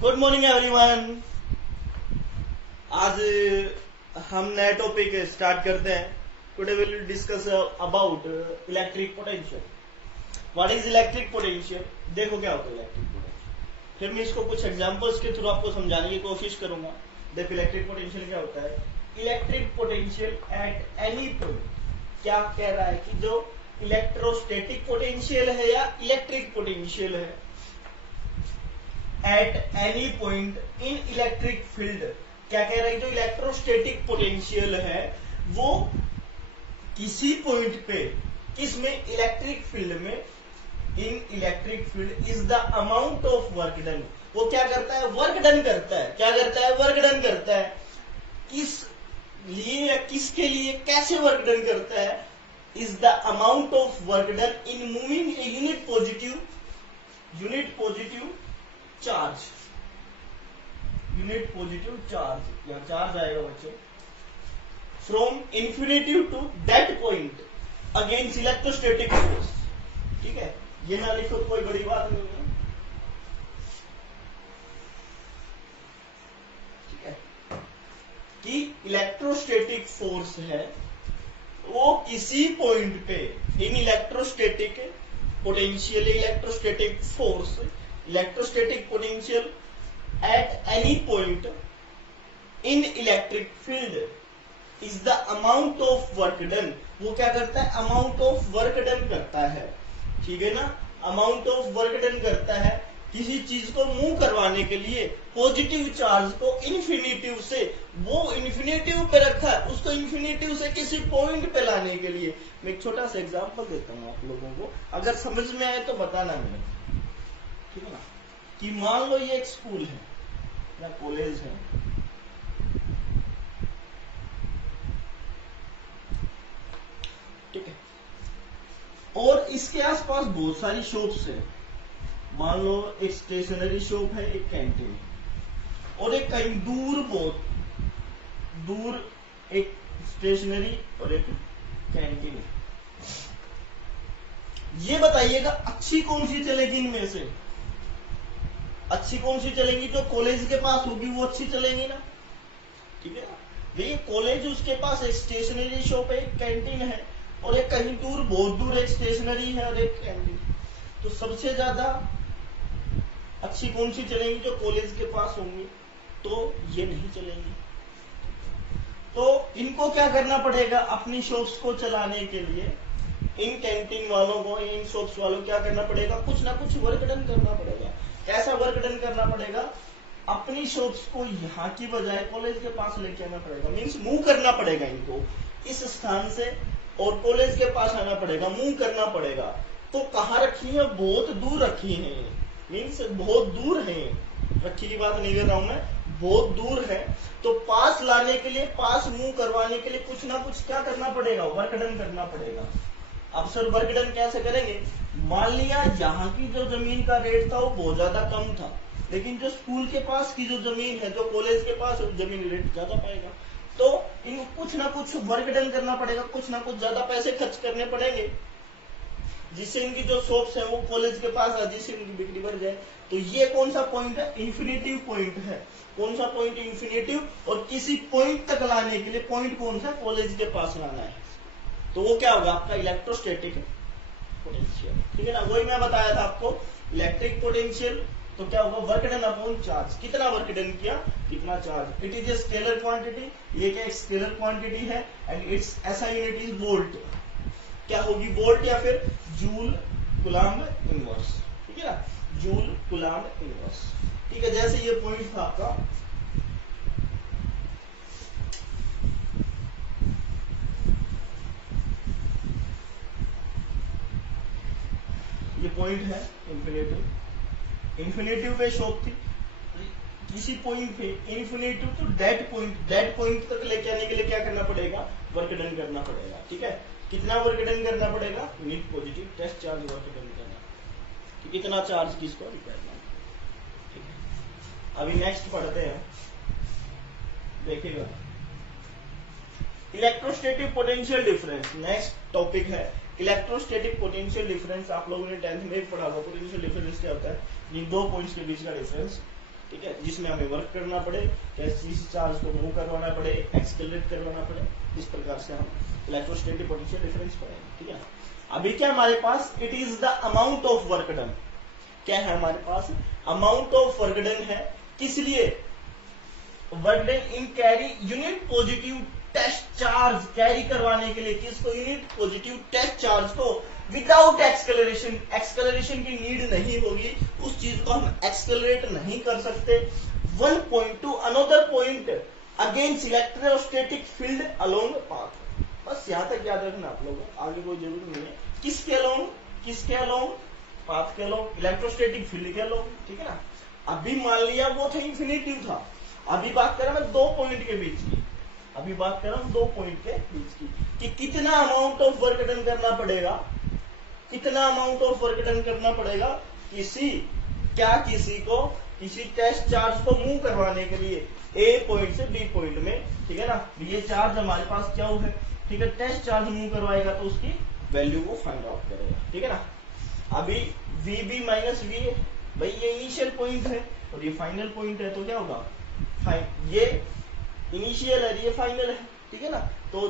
Good morning everyone. आज हम नया टॉपिक स्टार्ट करते हैं। Today will discuss about electric potential. What is electric potential? देखो क्या होता है इलेक्ट्रिक पोटेंशियल, फिर मैं इसको कुछ एग्जांपल्स के थ्रू आपको समझाने की कोशिश करूंगा। देखो इलेक्ट्रिक पोटेंशियल क्या होता है। Electric potential at any point, क्या कह रहा है कि जो इलेक्ट्रोस्टैटिक पोटेंशियल है या इलेक्ट्रिक पोटेंशियल है at any point in electric field, क्या कह रहा है, जो इलेक्ट्रोस्टैटिक पोटेंशियल है वो किसी पॉइंट पे, किसमें, इलेक्ट्रिक फील्ड में, इन electric field is the amount of work done. वो क्या करता है, वर्क डन करता है। क्या करता है, वर्क डन करता है। किस लिए या किसके लिए, कैसे वर्क डन करता है, is the amount of work done in moving a unit positive charge, unit positive charge या चार्ज आएगा बच्चे, from infinity to that point against electrostatic force. ठीक है, ये ना लिखो कोई बड़ी बात नहीं है। ठीक है, कि इलेक्ट्रोस्टैटिक फोर्स है वो किसी पॉइंट पे, इन electrostatic potential, electrostatic force, electrostatic potential at any point in electric field is the amount of work done. वो क्या करता है, अमाउंट ऑफ वर्क डन करता है। ठीक है ना, अमाउंट ऑफ वर्क डन करता है किसी चीज को मूव करवाने के लिए, पॉजिटिव चार्ज को इन्फिनिटिव से, वो इन्फिनिटिव पे रखा है, उसको इन्फिनिटिव से किसी पॉइंट पे लाने के लिए। मैं एक छोटा सा एग्जांपल देता हूं आप लोगों को, अगर समझ में आए तो बताना मुझे। ठीक है ना, कि मान लो ये एक स्कूल है या कॉलेज है, ठीक है, और इसके आसपास बहुत सारी शॉप्स है। मान लो एक स्टेशनरी शॉप है, एक कैंटीन, और एक कहीं दूर, बहुत दूर एक स्टेशनरी और एक कैंटीन है। ये बताइएगा अच्छी कौन सी चलेगी इनमें से, अच्छी कौन सी चलेगी, जो कॉलेज के पास होगी वो अच्छी चलेगी ना। ठीक है, ये कॉलेज, उसके पास एक स्टेशनरी शॉप है, एक कैंटीन है, और एक कहीं दूर, बहुत दूर एक स्टेशनरी है और एक कैंटीन। तो सबसे ज्यादा अच्छी कौन सी चलेंगी, जो कॉलेज के पास होंगी, तो ये नहीं चलेंगी। तो इनको क्या करना पड़ेगा, अपनी शॉप्स को चलाने के लिए इन कैंटीन वालों को, इन शॉप्स वालों को क्या करना पड़ेगा, कुछ ना कुछ वर्क डन करना पड़ेगा। कैसा वर्क डन करना पड़ेगा, अपनी शॉप्स को यहाँ की बजाय कॉलेज के पास लेके आना पड़ेगा, मीन्स मूव करना पड़ेगा इनको इस स्थान से, और कॉलेज के पास आना पड़ेगा, मूव करना पड़ेगा। तो कहाँ रखी है, बहुत दूर रखी है, मीन्स बहुत दूर है, रखी की बात नहीं कर रहा हूं मैं, बहुत दूर है। तो पास लाने के लिए, पास मूव करवाने के लिए कुछ ना कुछ क्या करना पड़ेगा, वर्क डन करना पड़ेगा। अब सर वर्क डन कैसे करेंगे, मान लिया यहाँ की जो जमीन का रेट था वो बहुत ज्यादा कम था, लेकिन जो स्कूल के पास की जो जमीन है, जो कॉलेज के पास जमीन रेट ज्यादा पाएगा, तो इनको कुछ ना कुछ वर्क डन करना पड़ेगा, कुछ ना कुछ ज्यादा पैसे खर्च करने पड़ेंगे, जिससे इनकी जो शॉप्स है वो कॉलेज के पास आ, जिससे इनकी बिक्री बढ़ जाए। तो ये कौन सा पॉइंट है, इन्फिनेटिव पॉइंट है। कौन सा पॉइंट, इन्फिनेटिव, और किसी पॉइंट तक लाने के लिए पॉइंट कौन सा, कॉलेज के पास लाना है, तो वो क्या होगा, आपका इलेक्ट्रोस्टैटिक पोटेंशियल। ठीक है ना, वही मैं बताया था आपको, इलेक्ट्रिक पोटेंशियल तो क्या होगा, वर्क डन अपॉन चार्ज, कितना वर्क डन किया, कितना charge. It is a scalar quantity, ये क्या स्केलर क्वांटिटी है, एंड इट्स ऐसा यूनिट इज वोल्ट, क्या होगी, वोल्ट या फिर जूल कूलम्ब इनवर्स। ठीक है ना, जूल कूलम्ब इनवर्स। ठीक है, जैसे ये पॉइंट था आपका, ये पॉइंट है इन्फिनेटिव, इन्फिनेटिव पे शॉप थी, किसी पॉइंट पे इन्फिनेटिव टू दैट पॉइंट तक लेके आने के लिए क्या करना पड़ेगा, वर्क डन करना पड़ेगा। ठीक है, कितना वर्क डन करना पड़ेगा, unit positive test charge work done करना, कि कितना चार्ज किसको करना। ठीक है, अभी नेक्स्ट पढ़ते हैं, देखिएगा electrostatic potential difference. Next topic है इलेक्ट्रोस्टैटिक पोटेंशियल डिफरेंस। आप लोगों ने 10th में पढ़ा होगा, पोटेंशियल डिफरेंस क्या होता है, इन दो पॉइंट्स के बीच का डिफरेंस। ठीक है, जिसमें हमें वर्क करना पड़े, किसी चार्ज को मूव करवाना पड़े, एक्सेलरेट करवाना पड़े, इस प्रकार से हम इलेक्ट्रोस्टैटिक पोटेंशियल डिफरेंस पढ़ेंगे। ठीक है, अभी क्या हमारे पास, it is the amount of work done, क्या है हमारे पास, अमाउंट ऑफ वर्क डन है, किस लिए, work done in carry unit positive test charge, carry करवाने के लिए किसको, यूनिट पॉजिटिव टेस्ट चार्ज को, विदाउट एक्सेलरेशन, एक्सेलरेशन की नीड नहीं होगी, उस चीज को हम एक्सेलरेट नहीं कर सकते, one point two another point against electrostatic field along path. बस यहां तक याद रखना आप लोगों, आगे कोई जरूरत नहीं है, किसके अलोंग, किसके अलोंग, पाथ के अलोंग, इलेक्ट्रोस्टैटिक फील्ड के अलोंग। ठीक है ना, अभी मान लिया वो था इंफिनिटिव था, अभी बात कर रहा मैं दो पॉइंट के बीच की, अभी बात कर रहा हूं दो पॉइंट के बीच की, कि कितना अमाउंट ऑफ वर्क डन करना पड़ेगा, कितना अमाउंट ऑफ वर्क डन करना पड़ेगा, किसी क्या, किसी को, किसी टेस्ट चार्ज को मूव करवाने के लिए ए पॉइंट से बी पॉइंट में। ठीक है ना, ये चार्ज हमारे पास क्या है, ठीक है, टेस्ट चार्ज मूव करवाएगा तो उसकी वैल्यू को फाइंड आउट करेगा। ठीक है ना, अभी वी बी माइनस वी है, भाई ये इनिशियल पॉइंट है और ये फाइनल पॉइंट है, तो क्या होगा, ये इनिशियल है, ये फाइनल है। ठीक है ना, तो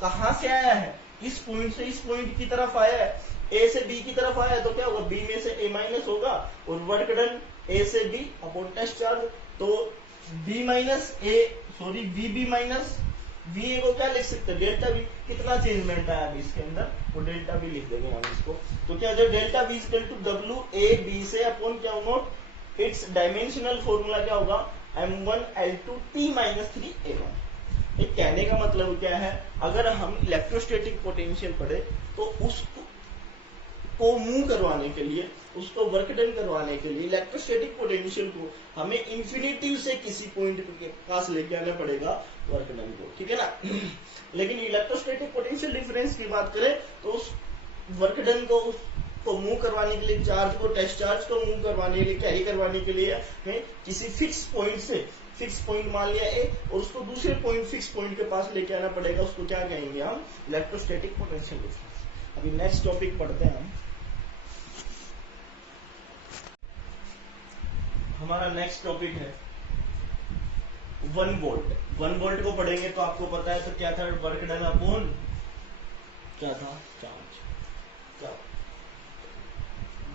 कहां से आया है, इस पॉइंट से इस पॉइंट की तरफ आया है, ए से बी की तरफ आया है, तो क्या होगा, बी में से ए माइनस होगा और वर्क डन ए से बी अपॉन टेस्ट चार्ज, तो B minus A, sorry V B minus V A को क्या लिख सकते हैं, डेल्टा बी, कितना चेंजमेंट आया अभी इसके अंदर, वो डेल्टा बी लिख देंगे हम इसको, तो क्या जब delta B equal to W A B से अपॉन क्या नोट, इट्स डायमेंशनल फॉर्मूला क्या होगा, m1 L2 T minus 3 A1। ये कहने का मतलब क्या है, अगर हम इलेक्ट्रोस्टैटिक पोटेंशियल पढ़े तो उसको मूव करवाने के लिए, उसको वर्क डन करवाने के लिए इलेक्ट्रोस्टैटिक पोटेंशियल को हमें इंफिनिटी से किसी पॉइंट के पास लेके आना पड़ेगा वर्क डन को। ठीक है ना, लेकिन इलेक्ट्रोस्टैटिक पोटेंशियल डिफरेंस की बात करें तो उस वर्क डन को मूव करवाने के लिए, चार्ज को, टेस्ट चार्ज को मूव करवाने के लिए, कैरी करवाने के लिए किसी फिक्स पॉइंट से, फिक्स पॉइंट मान लिया ए और उसको दूसरे पॉइंट, फिक्स पॉइंट के पास लेके आना पड़ेगा, उसको क्या कहेंगे हम, इलेक्ट्रोस्टैटिक पोटेंशियल डिफरेंस। अभी नेक्स्ट टॉपिक पढ़ते हैं हम, हमारा नेक्स्ट टॉपिक है 1 वोल्ट। 1 वोल्ट को पढ़ेंगे तो आपको पता है तो क्या था, वर्क डन अपॉन क्या था, चार्ज, क्या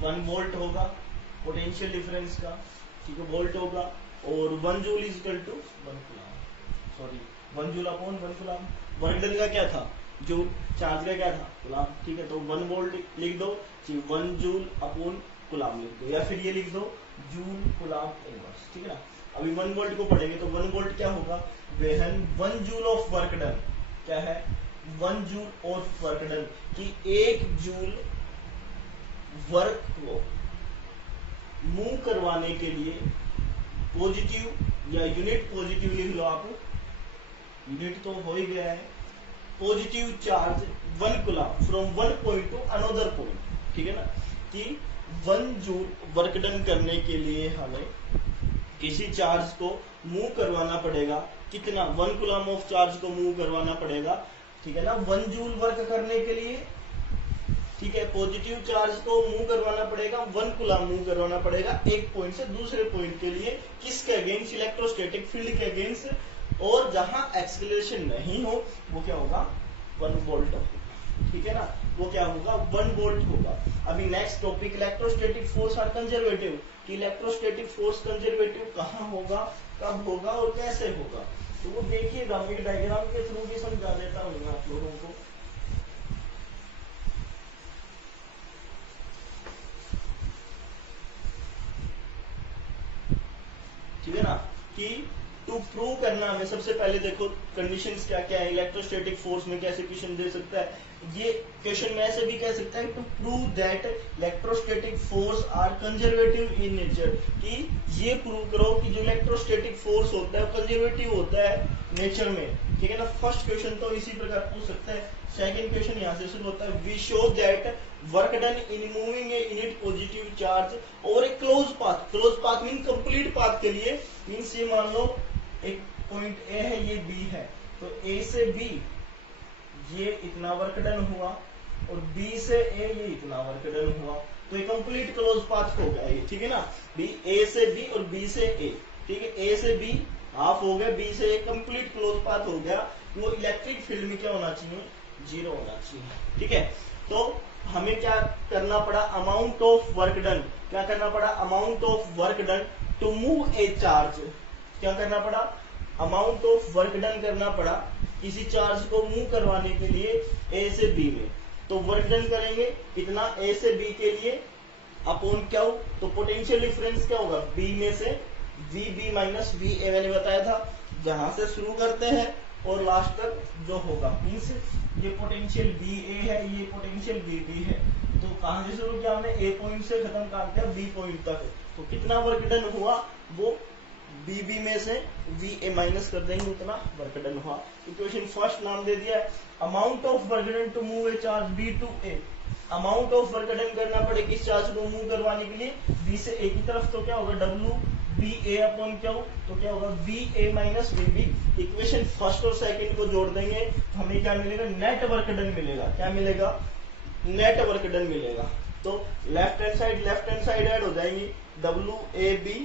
1 वोल्ट होगा पोटेंशियल डिफरेंस का, ठीक है, वोल्ट होगा, और 1 joule is equal to 1 coulomb, sorry 1 joule upon 1 coulomb, work done का क्या था जूल, चार्ज का क्या था कूलम। ठीक है, तो 1 वोल्ट लिख दो, 1 जूल अपॉन कूलम लिख दो, या फिर ये लिख दो जूल कूलम इनवर्स। ठीक है ना, अभी 1 वोल्ट को पढ़ेंगे तो 1 वोल्ट क्या होगा, when 1 joule of work done, क्या है 1 जूल ऑफ वर्क डन, कि 1 जूल वर्क को मूव करवाने के लिए पॉजिटिव या यूनिट पॉजिटिव लिख लो आप, यूनिट तो हो ही गया है, positive charge 1 coulomb from 1 point two another point. ठीक है ना, कि 1 जूल वर्क डन करने के लिए हमें किसी चार्ज को मूव करवाना पड़ेगा, कितना, 1 कूलम ऑफ चार्ज को मूव करवाना पड़ेगा। ठीक है ना, 1 जूल वर्क करने के लिए, ठीक है, पॉजिटिव चार्ज को मूव करवाना पड़ेगा, 1 कूलम मूव करवाना पड़ेगा एक पॉइंट से दूसरे पॉइंट के लिए, किसके अगेंस्ट, इलेक्ट्रोस्टैटिक फील्ड के अगेंस्ट, और जहां एक्सेलरेशन नहीं हो वो क्या होगा, 1 वोल्ट होगा। ठीक है ना, वो क्या होगा, 1 वोल्ट होगा। अभी next topic, electrostatic force are conservative, कि इलेक्ट्रोस्टैटिक फोर्स कंजर्वेटिव कहाँ होगा, कब होगा और कैसे होगा, तो वो देखिएगा, मैं डायग्राम के थ्रू भी समझा देता हूँ आप लोगों को। ठीक है ना, कि टू प्रूव करना हमें सबसे पहले देखो कंडीशंस क्या क्या है, इलेक्ट्रोस्टैटिक फोर्स में कैसे क्वेश्चन दे सकता है, ये क्वेश्चन में ऐसे भी कह सकता है, to prove that electrostatic force are conservative in nature, कि ये प्रूव करो कि जो इलेक्ट्रोस्टैटिक फोर्स होता है वो कंजर्वेटिव होता है नेचर में। ठीक है ना, फर्स्ट क्वेश्चन तो इसी प्रकार पूछ सकता है। सेकंड क्वेश्चन यहाँ से शुरू होता है, we show that work done in moving a unit positive charge और a close path mean complete path के लिए, मीन्स ये मान लो एक पॉइंट ए है, ये बी है, तो ए से बी ये इतना वर्क डन हुआ और बी से ए ये इतना वर्क डन हुआ, तो ये कंप्लीट क्लोज पाथ हो गया ये, ठीक है ना। बी ए से बी और बी से ए, ठीक है, ए से बी हाफ हो गया, बी से ए कंप्लीट क्लोज पाथ हो गया। वो इलेक्ट्रिक फील्ड में क्या होना चाहिए, जीरो होना चाहिए, ठीक है। तो हमें क्या करना पड़ा, अमाउंट ऑफ वर्क डन, क्या करना पड़ा, amount of work done to move a charge, क्या करना पड़ा, अमाउंट ऑफ वर्क डन करना पड़ा किसी चार्ज को मूव करवाने के लिए ए से बी में। तो वर्क डन करेंगे कितना, ए से बी के लिए अपॉन क्या हो, तो पोटेंशियल डिफरेंस क्या होगा, बी में से V B minus V A, मैंने बताया था जहां से शुरू करते हैं और लास्ट तक जो होगा, मीन्स ये पोटेंशियल बी ए है, ये पोटेंशियल बी बी है, तो कहां से शुरू किया हमने, ए पॉइंट से खत्म कर दिया बी पॉइंट तक। तो कितना वर्क डन हुआ, वो बी बी में से वी ए माइनस कर देंगे, उतना वर्क डन हुआ। इक्वेशन फर्स्ट नाम दे दिया है, amount of work done to move a charge B to A, amount of work done करना पड़े किस चार्ज को मूव करवाने के लिए, बी से ए की तरफ, तो क्या होगा, डब्ल्यू बी ए अपॉन क्या हो, तो क्या होगा, V A minus V B. Equation first और सेकंड को जोड़ देंगे तो हमें क्या मिलेगा, नेट वर्क डन मिलेगा, क्या मिलेगा, नेट वर्क डन मिलेगा। तो लेफ्ट हैंड साइड ऐड हो जाएंगी, डब्ल्यू ए बी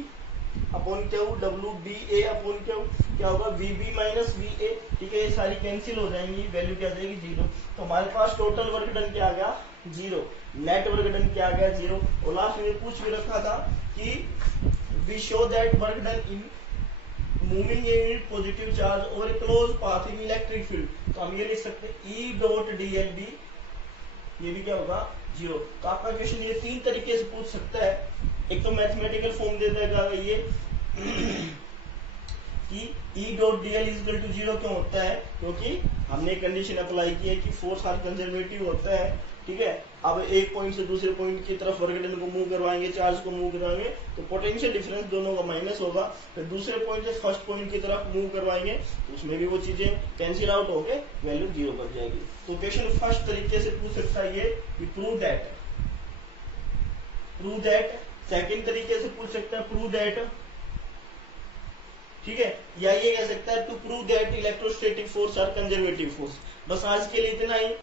अपॉन क्या हो, डब्ल्यू बी ए अपॉन क्या हो, क्या होगा, V B minus V A, ठीक है, ये सारी कैंसिल हो जाएंगी, वैल्यू क्या आ जाएगी, जीरो। तो हमारे पास टोटल वर्क डन क्या आ गया, जीरो, नेट वर्क डन क्या आ गया, जीरो। और लास्ट में पूछ भी रखा था कि we show that work done in moving a positive charge over a closed path in electric field, तो हम ये लिख सकते हैं E डॉट DLB, ये भी क्या होगा, जीरो। तो आपका क्वेश्चन ये तीन तरीके से पूछ सकता है, एक तो मैथमेटिकल फॉर्म दे देगा ये कि E dot DL is equal to zero क्यों होता है, क्योंकि हमने कंडीशन अप्लाई की है कि फोर्स आर कंजर्वेटिव होता है, ठीक है। अब एक पॉइंट से दूसरे पॉइंट की तरफ वर्क डन को मूव करवाएंगे, चार्ज को मूव करवाएंगे, तो पोटेंशियल डिफरेंस दोनों का माइनस होगा, फिर दूसरे पॉइंट से फर्स्ट पॉइंट की तरफ मूव करवाएंगे तो उसमें भी वो चीजें कैंसिल आउट होके वैल्यू जीरो बन जाएगी। तो क्वेश्चन फर्स्ट तरीके से पूछ सकता है ये कि प्रूव दैट, सेकंड तरीके से पूछ सकता है प्रूव दैट, ठीक है, या ये कह सकता है to prove that electrostatic force are conservative force. बस आज के लिए इतना ही।